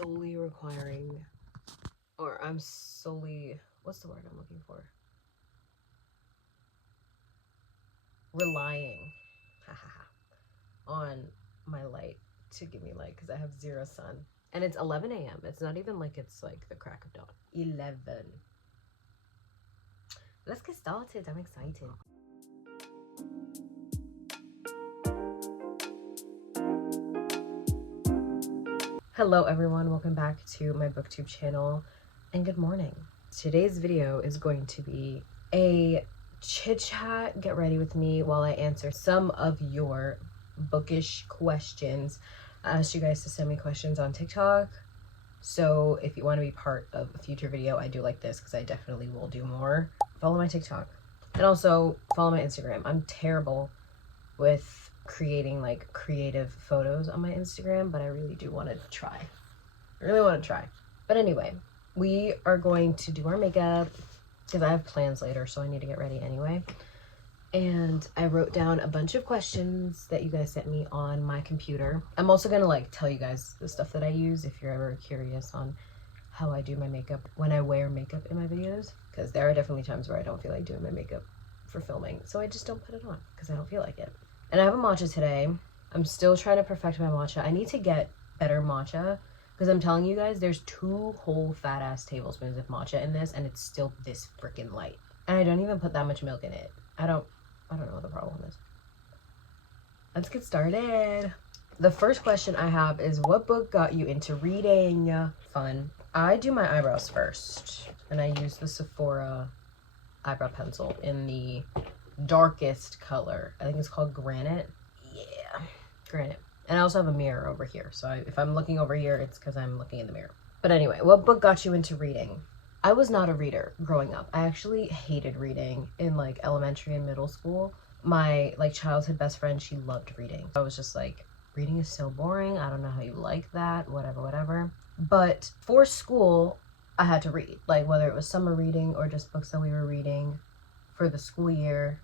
solely requiring, or I'm solely, what's the word I'm looking for? Relying on my light to give me light because I have zero sun. And it's 11 a.m. It's not even like it's like the crack of dawn. 11. Let's get started. I'm excited. Hello everyone, welcome back to my booktube channel and good morning. Today's video is going to be a chit chat, get ready with me while I answer some of your bookish questions. I asked you guys to send me questions on TikTok, so if you want to be part of a future video, I do like this because I definitely will do more. Follow my TikTok and also follow my Instagram. I'm terrible with creating like creative photos on my Instagram, but I really do want to try. But anyway, we are going to do our makeup because I have plans later, so I need to get ready anyway. And I wrote down a bunch of questions that you guys sent me on my computer. I'm also gonna like tell you guys the stuff that I use if you're ever curious on how I do my makeup when I wear makeup in my videos, because there are definitely times where I don't feel like doing my makeup for filming, so I just don't put it on because I don't feel like it. And I have a matcha today. I'm still trying to perfect my matcha. I need to get better matcha because I'm telling you guys, there's 2 whole fat ass tablespoons of matcha in this and it's still this freaking light. And I don't even put that much milk in it. I don't know what the problem is. Let's get started. The first question I have is, what book got you into reading? Fun. I do my eyebrows first and I use the Sephora eyebrow pencil in the darkest color. I think it's called Granite. Yeah, Granite. And I also have a mirror over here, so if I'm looking over here, it's because I'm looking in the mirror. But anyway, what book got you into reading? I was not a reader growing up. I actually hated reading in like elementary and middle school. My like childhood best friend, she loved reading. I was just like, reading is so boring. I don't know how you like that, whatever. But for school, I had to read, like whether it was summer reading or just books that we were reading for the school year,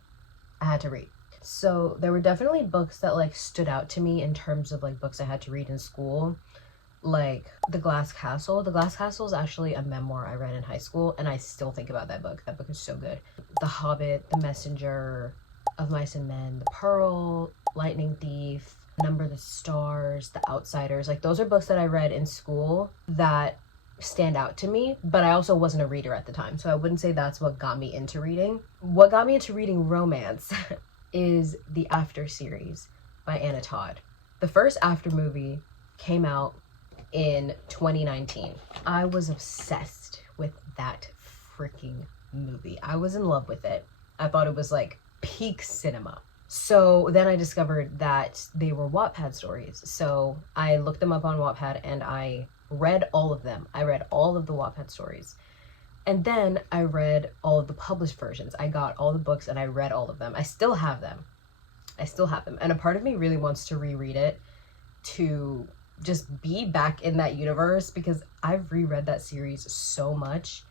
I had to read. So there were definitely books that like stood out to me in terms of like books I had to read in school, like The Glass Castle. The Glass Castle is actually a memoir I read in high school and I still think about that book. That book is so good. The Hobbit, The Messenger, Of Mice and Men, The Pearl, Lightning Thief, Number the Stars, The Outsiders. Like those are books that I read in school that stand out to me, but I also wasn't a reader at the time, so I wouldn't say that's what got me into reading. What got me into reading romance is the After series by Anna Todd. The first After movie came out in 2019. I was obsessed with that freaking movie. I was in love with it. I thought it was like peak cinema. So then I discovered that they were Wattpad stories. So I looked them up on Wattpad and I read all of them. I read all of the Wattpad stories. And then I read all of the published versions. I got all the books and I read all of them. I still have them. And a part of me really wants to reread it to just be back in that universe because I've reread that series so much,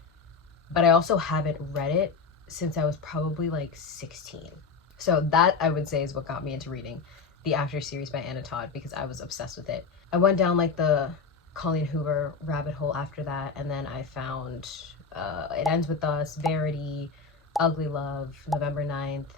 but I also haven't read it since I was probably like 16. So that I would say is what got me into reading the After series by Anna Todd because I was obsessed with it. I went down like the Colleen Hoover rabbit hole after that, and then I found It Ends With Us, Verity, Ugly Love, November 9th,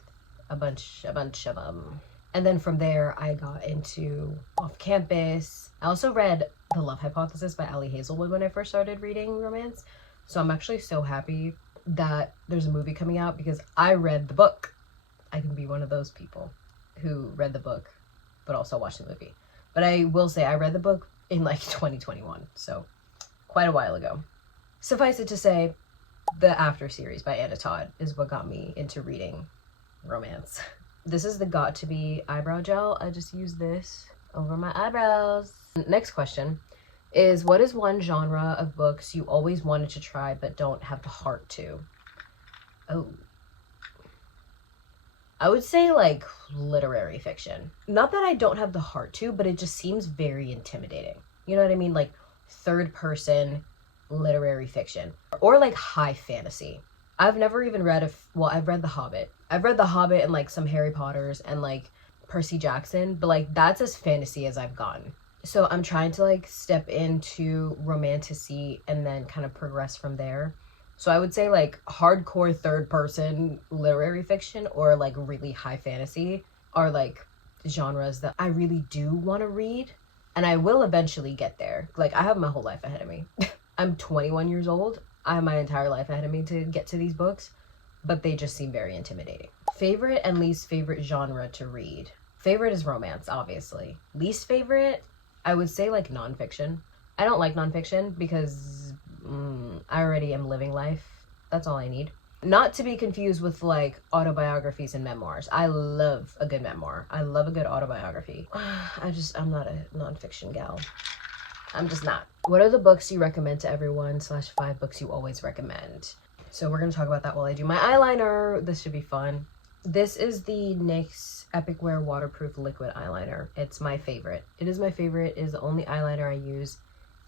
a bunch of them. And then from there I got into Off Campus. I also read The Love Hypothesis by Ali Hazelwood when I first started reading romance, so I'm actually so happy that there's a movie coming out because I read the book. I can be one of those people who read the book but also watched the movie. But I will say I read the book in like 2021, so quite a while ago. Suffice it to say, the After series by Anna Todd is what got me into reading romance. This is the Got To Be eyebrow gel. I just use this over my eyebrows. Next question is, what is one genre of books you always wanted to try but don't have the heart to? Oh. I would say like literary fiction. Not that I don't have the heart to, but it just seems very intimidating. You know what I mean? Like third person literary fiction or like high fantasy. I've never even read I've read The Hobbit. I've read The Hobbit and like some Harry Potters and like Percy Jackson, but like that's as fantasy as I've gotten. So I'm trying to like step into romantasy and then kind of progress from there. So I would say like hardcore third person literary fiction or like really high fantasy are like genres that I really do want to read, and I will eventually get there. Like I have my whole life ahead of me. I'm 21 years old. I have my entire life ahead of me to get to these books, but they just seem very intimidating. Favorite and least favorite genre to read. Favorite is romance, obviously. Least favorite, I would say like nonfiction. I don't like nonfiction because I already am living life. That's all I need. Not to be confused with like autobiographies and memoirs. I love a good memoir. I love a good autobiography. I'm not a nonfiction gal. I'm just not. What are the books you recommend to everyone / 5 books you always recommend? So we're going to talk about that while I do my eyeliner. This should be fun. This is the NYX Epic Wear Waterproof Liquid Eyeliner. It's my favorite. It is my favorite. It is the only eyeliner I use.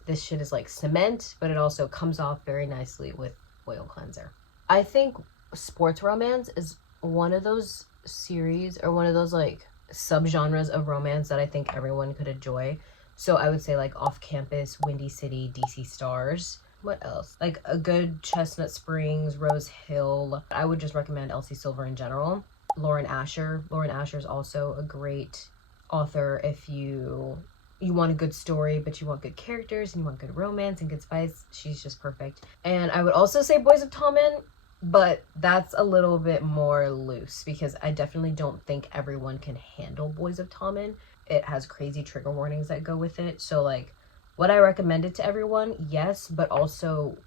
This shit is like cement, but it also comes off very nicely with oil cleanser. I think sports romance is one of those series or one of those like subgenres of romance that I think everyone could enjoy. So I would say like Off Campus, Windy City, DC Stars. What else? Like a good Chestnut Springs, Rose Hill. I would just recommend Elsie Silver in general. Lauren Asher. Lauren Asher is also a great author if you want a good story, but you want good characters and you want good romance and good spice. She's just perfect. And I would also say Boys of Tommen, but that's a little bit more loose because I definitely don't think everyone can handle Boys of Tommen. It has crazy trigger warnings that go with it. So like, would I recommend it to everyone? Yes, but also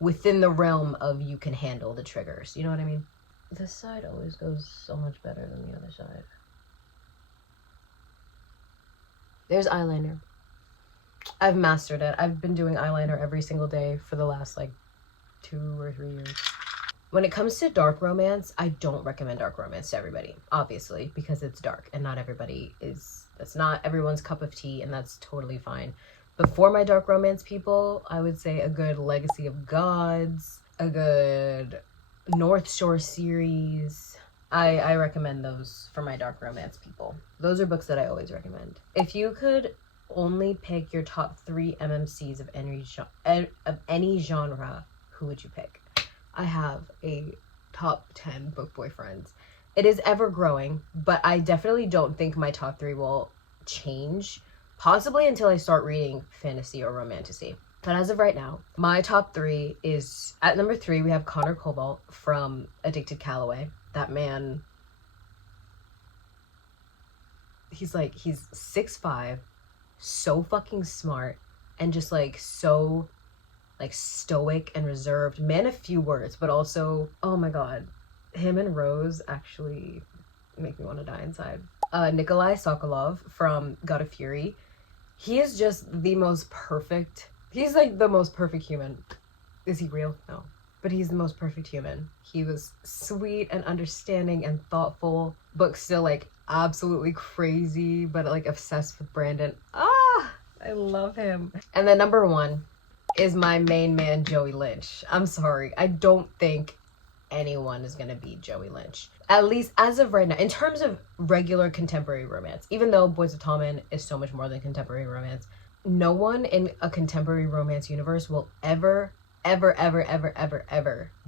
within the realm of you can handle the triggers. You know what I mean? This side always goes so much better than the other side. There's eyeliner. I've mastered it. I've been doing eyeliner every single day for the last like 2 or 3 years. When it comes to dark romance, I don't recommend dark romance to everybody, obviously, because it's dark and not everybody is, that's not everyone's cup of tea, and that's totally fine. But for my dark romance people, I would say a good Legacy of Gods, a good North Shore series. I recommend those for my dark romance people. Those are books that I always recommend. If you could only pick your top 3 MMCs of any genre, who would you pick? I have a top 10 book boyfriends. It is ever growing, but I definitely don't think my top 3 will change, possibly until I start reading fantasy or romantasy. But as of right now, my top 3 is, at number 3, we have Connor Cobalt from Addicted Calloway. That man, he's 6'5", so fucking smart, and just like so like stoic and reserved. Man of few words, but also, oh my god, him and Rose actually make me want to die inside. Nikolai Sokolov from God of Fury. He is just the most perfect. He's like the most perfect human. Is he real? No. But he's the most perfect human. He was sweet and understanding and thoughtful, but still like absolutely crazy, but like obsessed with Brandon. I love him. And then number 1 is my main man, Joey Lynch. I'm sorry. I don't think anyone is gonna beat Joey Lynch. At least as of right now, in terms of regular contemporary romance. Even though Boys of Tommen is so much more than contemporary romance, no one in a contemporary romance universe will ever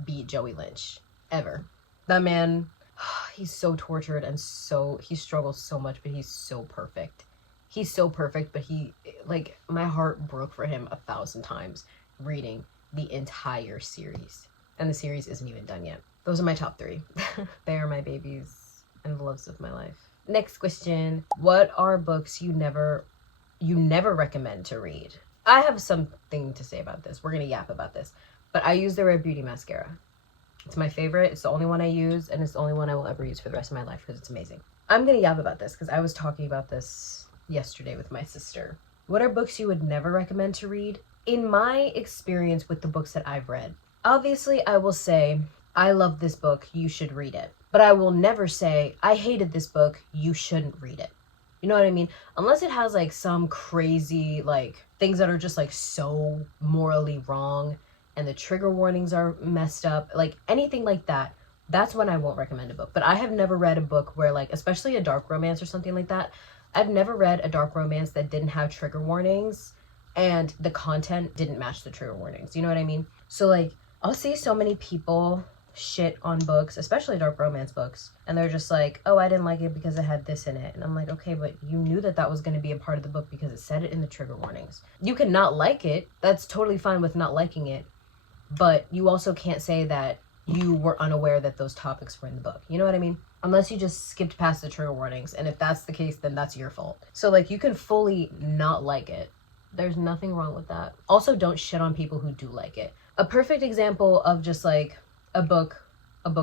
beat Joey Lynch. Ever. That man, he's so tortured and he struggles so much, but he's so perfect. He's so perfect, but like, my heart broke for him 1,000 times reading the entire series. And the series isn't even done yet. Those are my top 3. They are my babies and the loves of my life. Next question. What are books you never recommend to read? I have something to say about this. We're gonna yap about this. But I use the Rare Beauty mascara. It's my favorite. It's the only one I use, and it's the only one I will ever use for the rest of my life because it's amazing. I'm gonna yap about this because I was talking about this yesterday with my sister. What are books you would never recommend to read? In my experience with the books that I've read, obviously I will say, I love this book, you should read it. But I will never say, I hated this book, you shouldn't read it. You know what I mean? Unless it has like some crazy like things that are just like so morally wrong and the trigger warnings are messed up, like anything like that, that's when I won't recommend a book. But I have never read a book where like, especially a dark romance or something like that, I've never read a dark romance that didn't have trigger warnings and the content didn't match the trigger warnings. You know what I mean? So like, I'll see so many people shit on books, especially dark romance books, and they're just like, oh, I didn't like it because it had this in it. And I'm like, okay, but you knew that that was going to be a part of the book because it said it in the trigger warnings. You can not like it. That's totally fine with not liking it. But you also can't say that you were unaware that those topics were in the book. You know what I mean? Unless you just skipped past the trigger warnings. And if that's the case, then that's your fault. So like, you can fully not like it. There's nothing wrong with that. Also, don't shit on people who do like it. A perfect example of just like a book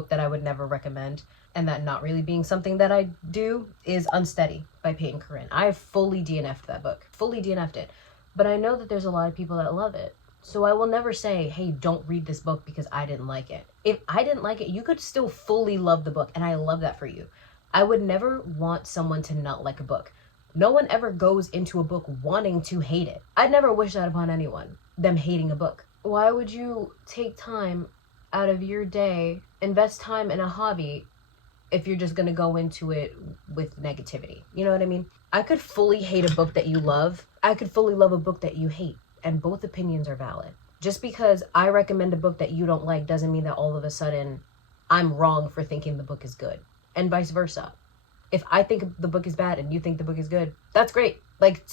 that I would never recommend, and that not really being something that I do, is Unsteady by Peyton Corinne. I fully DNF'd that book. Fully DNF'd it. But I know that there's a lot of people that love it. So I will never say, hey, don't read this book because I didn't like it. If I didn't like it, you could still fully love the book, and I love that for you. I would never want someone to not like a book. No one ever goes into a book wanting to hate it. I'd never wish that upon anyone, them hating a book. Why would you take time out of your day, invest time in a hobby, if you're just gonna go into it with negativity? You know what I mean? I could fully hate a book that you love. I could fully love a book that you hate. And both opinions are valid. Just because I recommend a book that you don't like doesn't mean that all of a sudden I'm wrong for thinking the book is good. And vice versa. If I think the book is bad and you think the book is good, that's great. Like,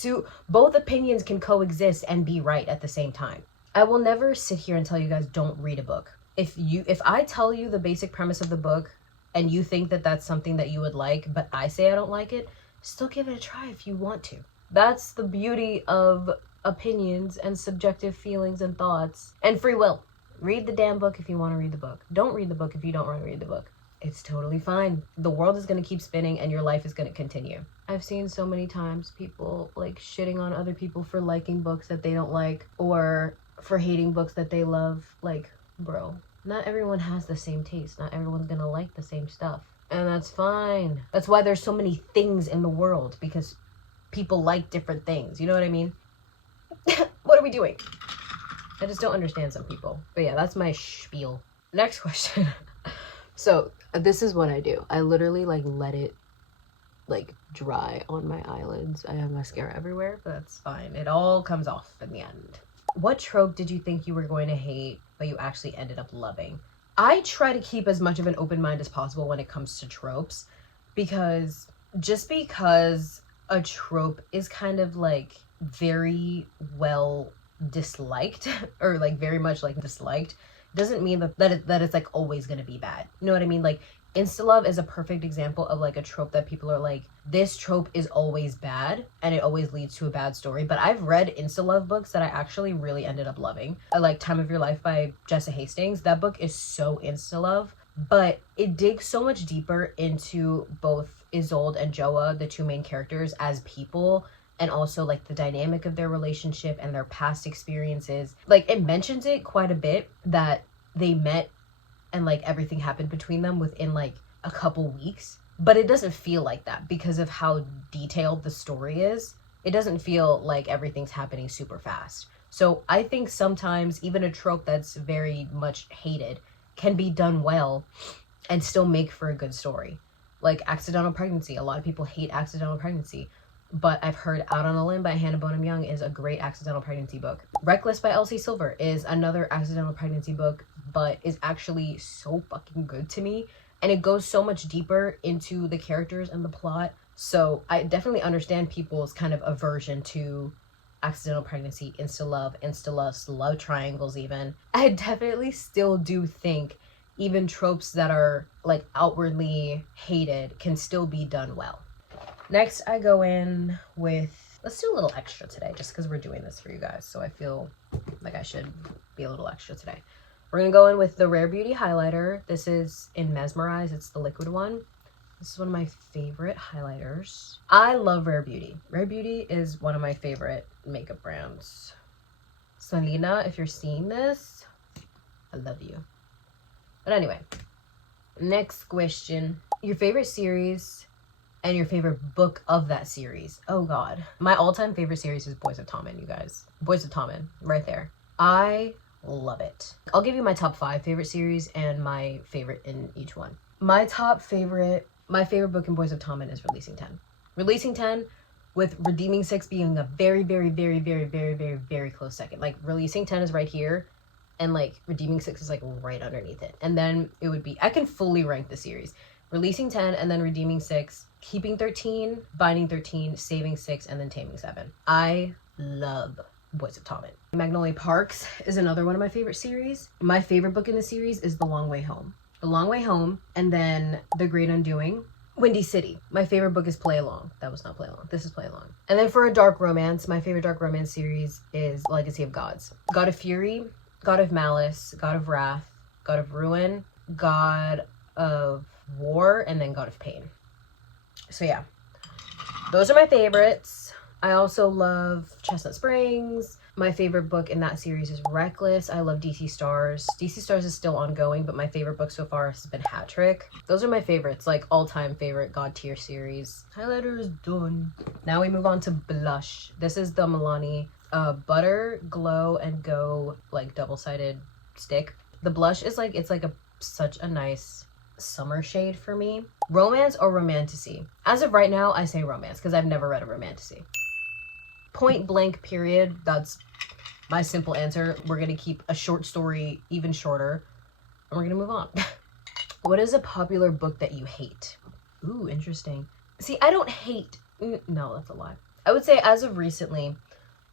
both opinions can coexist and be right at the same time. I will never sit here and tell you guys don't read a book. If I tell you the basic premise of the book and you think that that's something that you would like, but I say I don't like it, still give it a try if you want to. That's the beauty of opinions and subjective feelings and thoughts and free will. Read the damn book if you want to read the book. Don't read the book if you don't want to read the book. It's totally fine. The world is going to keep spinning and your life is going to continue. I've seen so many times people like shitting on other people for liking books that they don't like or for hating books that they love. Like, bro, not everyone has the same taste. Not everyone's going to like the same stuff. And that's fine. That's why there's so many things in the world, because people like different things. You know what I mean? What are we doing? I just don't understand some people. But yeah, that's my spiel. Next question. So this is what I do. I literally like let it like dry on my eyelids. I have mascara everywhere, but that's fine. It all comes off in the end. What trope did you think you were going to hate, but you actually ended up loving? I try to keep as much of an open mind as possible when it comes to tropes, because just because a trope is kind of like very well disliked or like very much like disliked doesn't mean that it's like always gonna be bad. You know what I mean? Like, insta-love is a perfect example of like a trope that people are like, this trope is always bad and it always leads to a bad story. But I've read insta-love books that I actually really ended up loving. I like Time of Your Life by Jessa Hastings. That book is so insta-love, but it digs so much deeper into both Isolde and Joa, the two main characters, as people, and also like the dynamic of their relationship and their past experiences. Like, it mentions it quite a bit that they met and like everything happened between them within like a couple weeks, but it doesn't feel like that because of how detailed the story is. It doesn't feel like everything's happening super fast. So I think sometimes even a trope that's very much hated can be done well and still make for a good story. Like Accidental Pregnancy. A lot of people hate Accidental Pregnancy, but I've heard Out on a Limb by Hannah Bonham Young is a great accidental pregnancy book. Reckless by Elsie Silver is another accidental pregnancy book, but is actually so fucking good to me. And it goes so much deeper into the characters and the plot. So I definitely understand people's kind of aversion to accidental pregnancy, insta-lust, love triangles even. I definitely still do think even tropes that are like outwardly hated can still be done well. Next, I go in with, let's do a little extra today, just because we're doing this for you guys, so I feel like I should be a little extra today. We're going to go in with the Rare Beauty highlighter. This is in Mesmerize. It's the liquid one. This is one of my favorite highlighters. I love Rare Beauty. Rare Beauty is one of my favorite makeup brands. Selena, if you're seeing this, I love you. But anyway, next question. Your favorite series and your favorite book of that series. Oh god. My all-time favorite series is Boys of Tommen, you guys. Boys of Tommen, right there. I love it. I'll give you my top 5 favorite series and my favorite in each one. My favorite book in Boys of Tommen is Releasing 10. Releasing 10 with Redeeming 6 being a very, very, very, very, very, very, very close second. Like, Releasing 10 is right here, and like Redeeming 6 is like right underneath it. And then it would be, I can fully rank the series. Releasing 10 and then Redeeming 6, Keeping 13, Binding 13, Saving 6, and then Taming 7. I love Boys of Tommen. Magnolia Parks is another one of my favorite series. My favorite book in the series is The Long Way Home. The Long Way Home, and then The Great Undoing. Windy City. My favorite book is Play Along. That was not Play Along. This is Play Along. And then for a dark romance, my favorite dark romance series is Legacy of Gods. God of Fury, God of Malice, God of Wrath, God of Ruin, God of War, and then God of Pain. So yeah, those are my favorites. I also love Chestnut Springs. My favorite book in that series is Reckless. I love DC Stars. DC Stars is still ongoing, but my favorite book so far has been Hat Trick. Those are my favorites, like all-time favorite God tier series. Highlighter is done. Now we move on to Blush. This is the Milani Butter, Glow, and Go like double-sided stick. The blush is like, it's like such a nice summer shade for me. Romance or romantasy? As of right now, I say romance because I've never read a romantasy. Point blank period. That's my simple answer. We're gonna keep a short story even shorter, and we're gonna move on. What is a popular book that you hate? Ooh, interesting. See, I don't hate. No, that's a lie. I would say as of recently,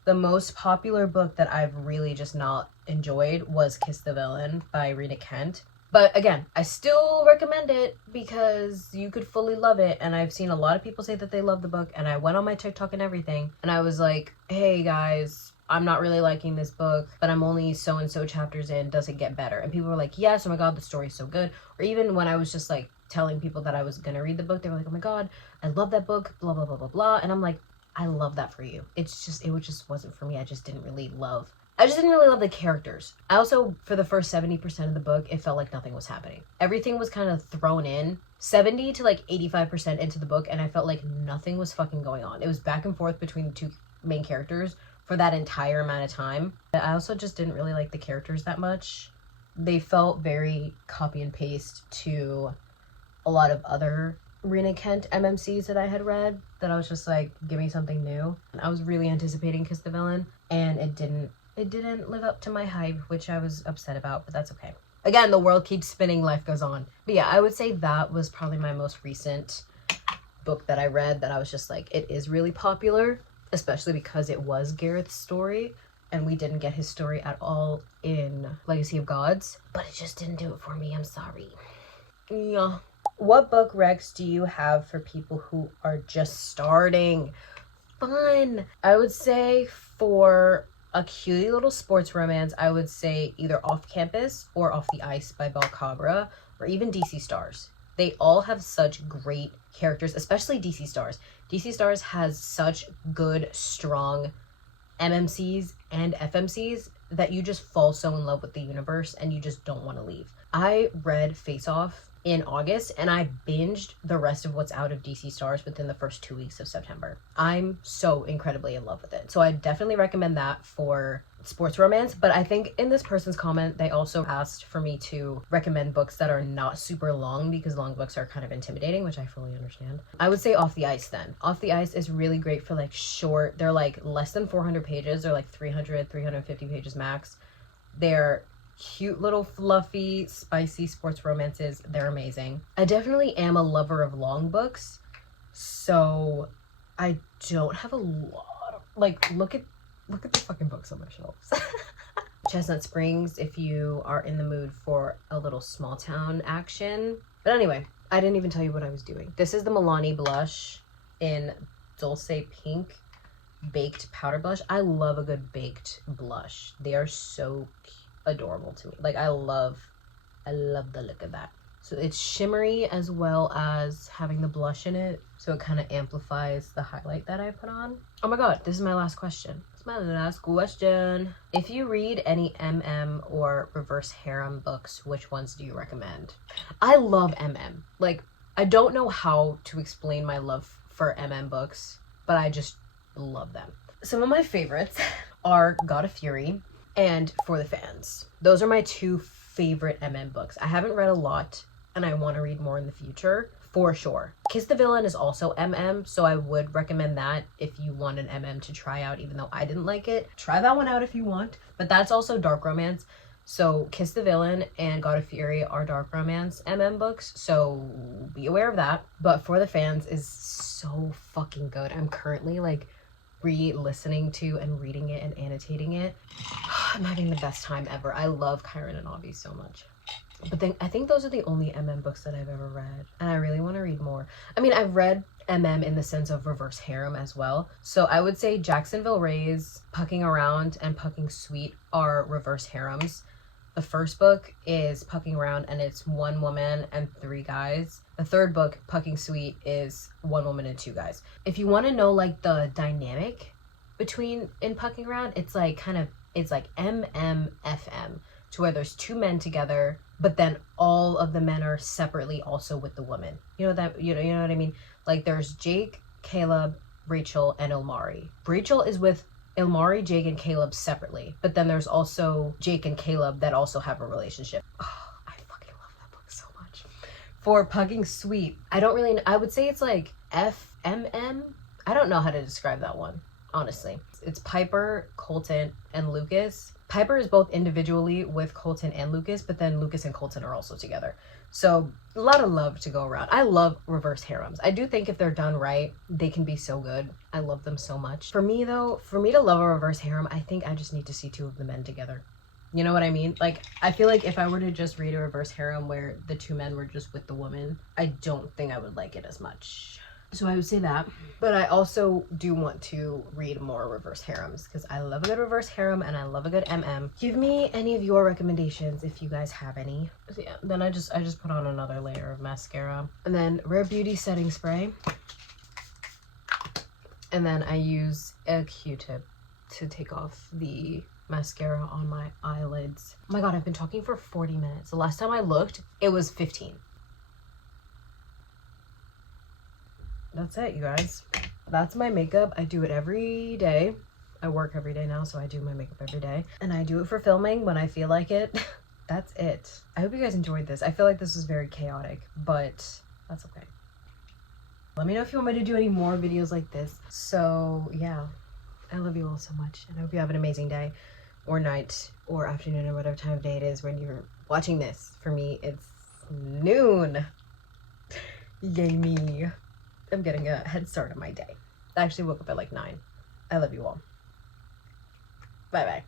the most popular book that I've really just not enjoyed was Kiss the Villain by Rita Kent. But again, I still recommend it because you could fully love it. And I've seen a lot of people say that they love the book. And I went on my TikTok and everything. And I was like, hey guys, I'm not really liking this book, but I'm only so-and-so chapters in. Does it get better? And people were like, yes, oh my God, the story's so good. Or even when I was just like telling people that I was going to read the book, they were like, oh my God, I love that book, blah, blah, blah, blah, blah. And I'm like, I love that for you. It just wasn't for me. I just didn't really love the characters. I also, for the first 70% of the book, it felt like nothing was happening. Everything was kind of thrown in 70 to like 85% into the book, and I felt like nothing was fucking going on. It was back and forth between the two main characters for that entire amount of time. I also just didn't really like the characters that much. They felt very copy and paste to a lot of other Rena Kent MMCs that I had read, that I was just like, give me something new. I was really anticipating Kiss the Villain, and it didn't live up to my hype, which I was upset about, but that's okay. Again, the world keeps spinning, life goes on. But yeah, I would say that was probably my most recent book that I read that I was just like, it is really popular, especially because it was Gareth's story, and we didn't get his story at all in Legacy of Gods, but it just didn't do it for me. I'm sorry. Yeah. What book recs do you have for people who are just starting? Fun. I would say for a cutie little sports romance, I would say either Off Campus or Off the Ice by Belcabra, or even DC Stars. They all have such great characters, especially DC Stars. DC Stars has such good, strong MMCs and FMCs that you just fall so in love with the universe and you just don't want to leave. I read Face Off in August, and I binged the rest of what's out of DC Stars within the first 2 weeks of September. I'm so incredibly in love with it. So I definitely recommend that for sports romance. But I think in this person's comment, they also asked for me to recommend books that are not super long, because long books are kind of intimidating, which I fully understand. I would say Off the Ice then. Off the Ice is really great for like short, they're like less than 400 pages. They're like 300, 350 pages max. They're cute little fluffy spicy sports romances. They're amazing. I definitely am a lover of long books, so I don't have a lot of, like, look at the fucking books on my shelves. Chestnut Springs if you are in the mood for a little small town action. But anyway, I didn't even tell you what I was doing. This is the Milani blush in Dulce Pink baked powder blush. I love a good baked blush. They are so cute, adorable to me. Like, I love the look of that. So it's shimmery as well as having the blush in it, so it kind of amplifies the highlight that I put on. Oh my God, this is my last question. It's my last question. If you read any MM or reverse harem books, which ones do you recommend? I love MM. Like, I don't know how to explain my love for MM books, but I just love them. Some of my favorites are God of Fury and For the Fans. Those are my two favorite MM books. I haven't read a lot, and I want to read more in the future. for sure. Kiss the Villain is also MM, so I would recommend that if you want an MM to try out, even though I didn't like it. Try that one out if you want, but that's also dark romance. So Kiss the Villain and God of Fury are dark romance MM books, so be aware of that. But For the Fans is so fucking good. I'm currently like re-listening to and reading it and annotating it. I'm having the best time ever. I love Kyron and Avi so much. But then I think those are the only MM books that I've ever read, and I really want to read more. I mean, I've read MM in the sense of reverse harem as well. So I would say Jacksonville Rays, Pucking Around, and Pucking Sweet are reverse harems. The first book is Pucking Around, and it's 1 woman and 3 guys. The third book, Pucking Sweet, is 1 woman and 2 guys. If you want to know like the dynamic between in Pucking Around, it's like it's like MMFM, to where there's 2 men together, but then all of the men are separately also with the woman. You know that, you know what I mean? Like there's Jake, Caleb, Rachel, and Ilmari. Rachel is with Ilmari, Jake, and Caleb separately, but then there's also Jake and Caleb that also have a relationship. Oh, I fucking love that book so much. For Pucking Sweet, I would say it's like FMM. I don't know how to describe that one, honestly. It's Piper, Colton, and Lucas. Piper is both individually with Colton and Lucas, but then Lucas and Colton are also together. So a lot of love to go around. I love reverse harems. I do think if they're done right, they can be so good. I love them so much. For me though, for me to love a reverse harem, I think I just need to see 2 of the men together. You know what I mean? Like, I feel like if I were to just read a reverse harem where the 2 men were just with the woman, I don't think I would like it as much. So I would say that. But I also do want to read more reverse harems because I love a good reverse harem and I love a good MM. Give me any of your recommendations if you guys have any. So yeah, then I just put on another layer of mascara. And then Rare Beauty setting spray. And then I use a Q-tip to take off the mascara on my eyelids. Oh my god, I've been talking for 40 minutes. The last time I looked, it was 15. That's it, you guys. That's my makeup. I do it every day. I work every day now, so I do my makeup every day. And I do it for filming when I feel like it. That's it. I hope you guys enjoyed this. I feel like this was very chaotic, but that's okay. Let me know if you want me to do any more videos like this. So yeah, I love you all so much. And I hope you have an amazing day or night or afternoon or whatever time of day it is when you're watching this. For me, it's noon. Yay me. I'm getting a head start on my day. I actually woke up at like 9. I love you all. Bye bye.